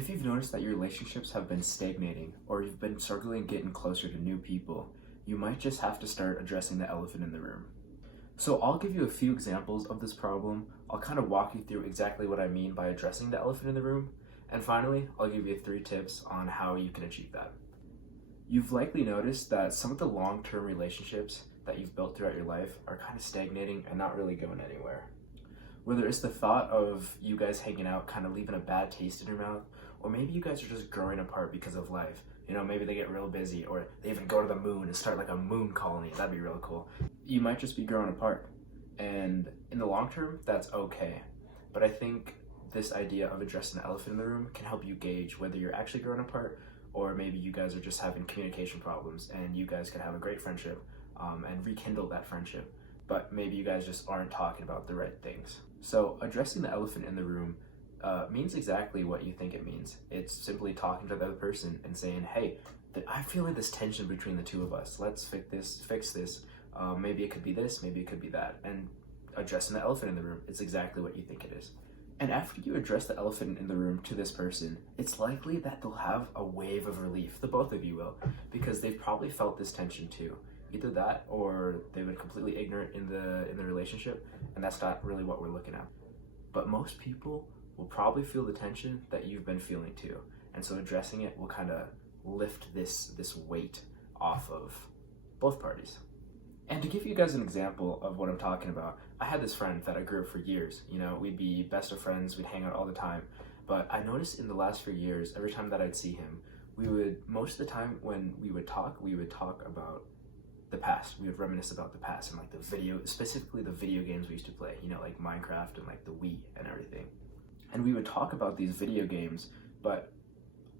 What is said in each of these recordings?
If you've noticed that your relationships have been stagnating or you've been struggling getting closer to new people, you might just have to start addressing the elephant in the room. So I'll give you a few examples of this problem. I'll kind of walk you through exactly what I mean by addressing the elephant in the room. And finally, I'll give you 3 tips on how you can achieve that. You've likely noticed that some of the long-term relationships that you've built throughout your life are kind of stagnating and not really going anywhere. Whether it's the thought of you guys hanging out kind of leaving a bad taste in your mouth, or maybe you guys are just growing apart because of life. You know, maybe they get real busy, or they even go to the moon and start like a moon colony. That'd be real cool. You might just be growing apart. And in the long term, that's okay. But I think this idea of addressing the elephant in the room can help you gauge whether you're actually growing apart, or maybe you guys are just having communication problems and you guys could have a great friendship and rekindle that friendship. But maybe you guys just aren't talking about the right things. So addressing the elephant in the room means exactly what you think it means. It's simply talking to the other person and saying, hey, I'm feeling this tension between the two of us. Let's fix this. Maybe it could be this, maybe it could be that. And addressing the elephant in the room, it's exactly what you think it is. And after you address the elephant in the room to this person, it's likely that they'll have a wave of relief, the both of you will, because they've probably felt this tension too. Either that, or they've been completely ignorant in the relationship, and that's not really what we're looking at. But most people will probably feel the tension that you've been feeling too, and so addressing it will kind of lift this weight off of both parties. And to give you guys an example of what I'm talking about, I had this friend that I grew up for years. You know, we'd be best of friends, we'd hang out all the time. But I noticed in the last few years, every time that I'd see him, most of the time when we would talk about the past. We would reminisce about the past and like specifically the video games we used to play, you know, like Minecraft and like the Wii and everything. And we would talk about these video games, but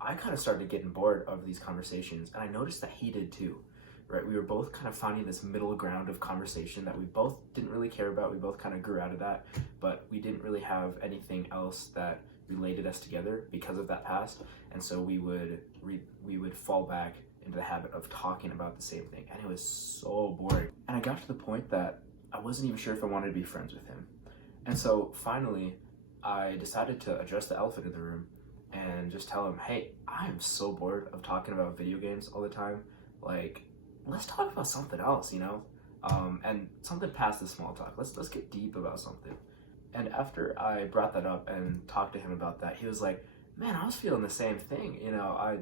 I kind of started getting bored of these conversations, and I noticed that he did too, right? We were both kind of finding this middle ground of conversation that we both didn't really care about. We both kind of grew out of that, but we didn't really have anything else that related us together because of that past. And so we would fall back into the habit of talking about the same thing, and it was so boring. And I got to the point that I wasn't even sure if I wanted to be friends with him. And so finally, I decided to address the elephant in the room and just tell him, hey, I am so bored of talking about video games all the time. Like, let's talk about something else, you know? And something past the small talk. Let's get deep about something. And after I brought that up and talked to him about that, he was like, man, I was feeling the same thing. You know,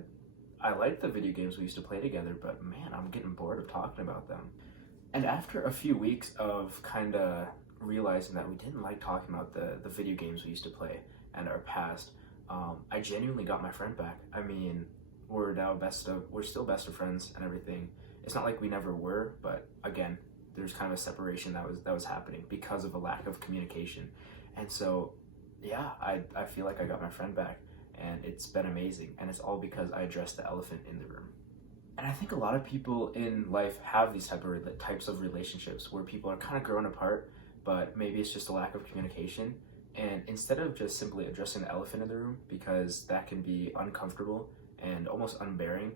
I liked the video games we used to play together, but man, I'm getting bored of talking about them. And after a few weeks of kind of realizing that we didn't like talking about the video games we used to play and our past, I genuinely got my friend back. I mean, we're still best of friends and everything. It's not like we never were, but again, there's kind of a separation that was happening because of a lack of communication. And so, yeah, I feel like I got my friend back. And it's been amazing, and it's all because I addressed the elephant in the room. And I think a lot of people in life have these types of relationships where people are kind of growing apart, but maybe it's just a lack of communication. And instead of just simply addressing the elephant in the room, because that can be uncomfortable and almost unbearing,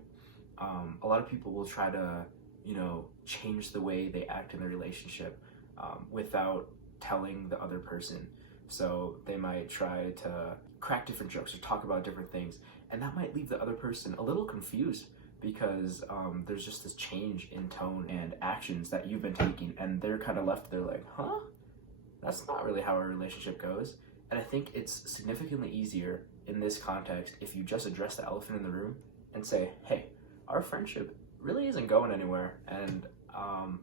a lot of people will try to, you know, change the way they act in the relationship without telling the other person. So they might try to crack different jokes or talk about different things, and that might leave the other person a little confused because there's just this change in tone and actions that you've been taking, and they're kind of left there like, huh? That's not really how our relationship goes. And I think it's significantly easier in this context if you just address the elephant in the room and say, hey, our friendship really isn't going anywhere, and I'm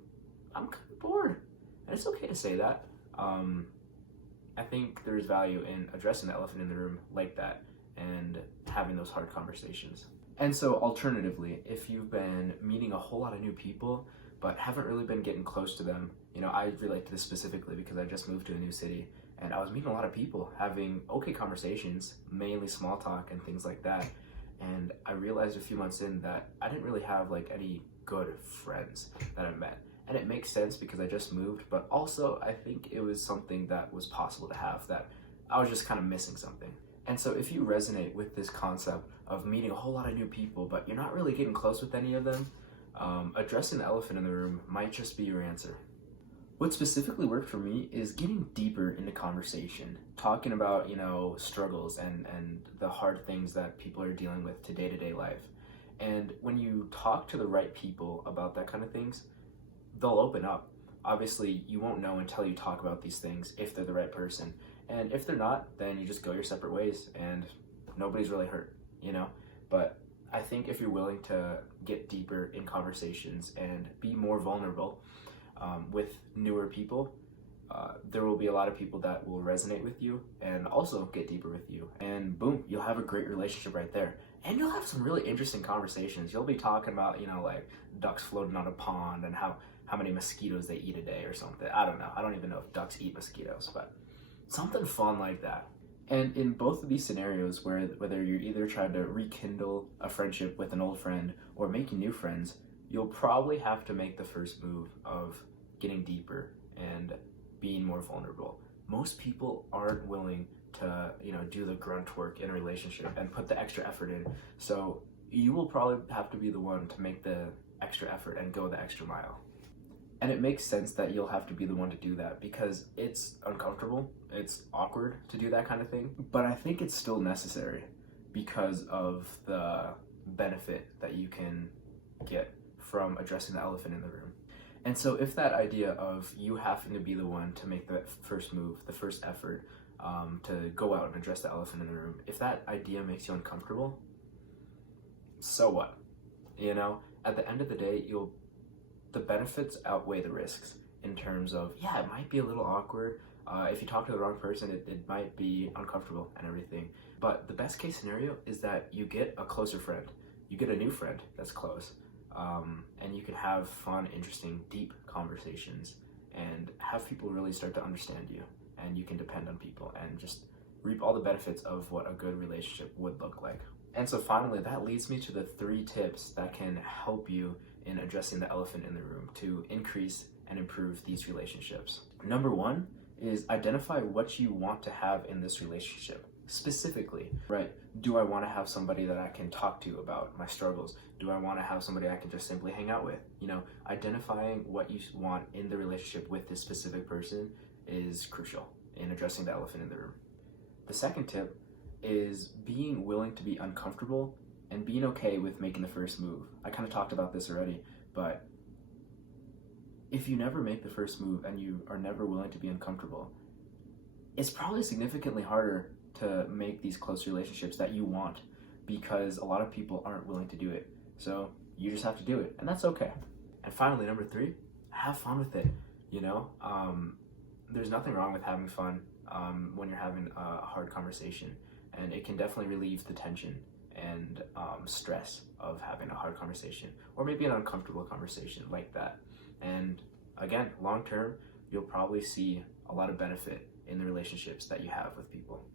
kind of bored. And it's okay to say that. I think there's value in addressing the elephant in the room like that and having those hard conversations. And so alternatively, if you've been meeting a whole lot of new people but haven't really been getting close to them, you know, I relate to this specifically because I just moved to a new city and I was meeting a lot of people, having okay conversations, mainly small talk and things like that. And I realized a few months in that I didn't really have like any good friends that I met. And it makes sense because I just moved, but also I think it was something that was possible to have, that I was just kind of missing something. And so if you resonate with this concept of meeting a whole lot of new people, but you're not really getting close with any of them, addressing the elephant in the room might just be your answer. What specifically worked for me is getting deeper into conversation, talking about, struggles and the hard things that people are dealing with to day life. And when you talk to the right people about that kind of things, they'll open up. Obviously, you won't know until you talk about these things if they're the right person. And if they're not, then you just go your separate ways and nobody's really hurt, But I think if you're willing to get deeper in conversations and be more vulnerable with newer people, there will be a lot of people that will resonate with you and also get deeper with you. And boom, you'll have a great relationship right there. And you'll have some really interesting conversations. You'll be talking about, like ducks floating on a pond and how many mosquitoes they eat a day or something. I don't know. I don't even know if ducks eat mosquitoes, but something fun like that. And in both of these scenarios, whether you're either trying to rekindle a friendship with an old friend or making new friends, you'll probably have to make the first move of getting deeper and being more vulnerable. Most people aren't willing to, do the grunt work in a relationship and put the extra effort in. So you will probably have to be the one to make the extra effort and go the extra mile. And it makes sense that you'll have to be the one to do that because it's uncomfortable, it's awkward to do that kind of thing. But I think it's still necessary because of the benefit that you can get from addressing the elephant in the room. And so if that idea of you having to be the one to make the first move, the first effort, to go out and address the elephant in the room, if that idea makes you uncomfortable, so what? At the end of the day, the benefits outweigh the risks in terms of, it might be a little awkward. If you talk to the wrong person, it might be uncomfortable and everything. But the best case scenario is that you get a closer friend. You get a new friend that's close. And you can have fun, interesting, deep conversations and have people really start to understand you. And you can depend on people and just reap all the benefits of what a good relationship would look like. And so finally, that leads me to the 3 tips that can help you in addressing the elephant in the room to increase and improve these relationships. Number 1 is identify what you want to have in this relationship. Specifically, right? Do I want to have somebody that I can talk to about my struggles? Do I want to have somebody I can just simply hang out with? Identifying what you want in the relationship with this specific person is crucial in addressing the elephant in the room. The second tip is being willing to be uncomfortable and being okay with making the first move. I kind of talked about this already, but if you never make the first move and you are never willing to be uncomfortable, it's probably significantly harder to make these close relationships that you want because a lot of people aren't willing to do it. So you just have to do it, and that's okay. And finally, number 3, have fun with it. There's nothing wrong with having fun when you're having a hard conversation, and it can definitely relieve the tension and stress of having a hard conversation or maybe an uncomfortable conversation like that. And again, long term, you'll probably see a lot of benefit in the relationships that you have with people.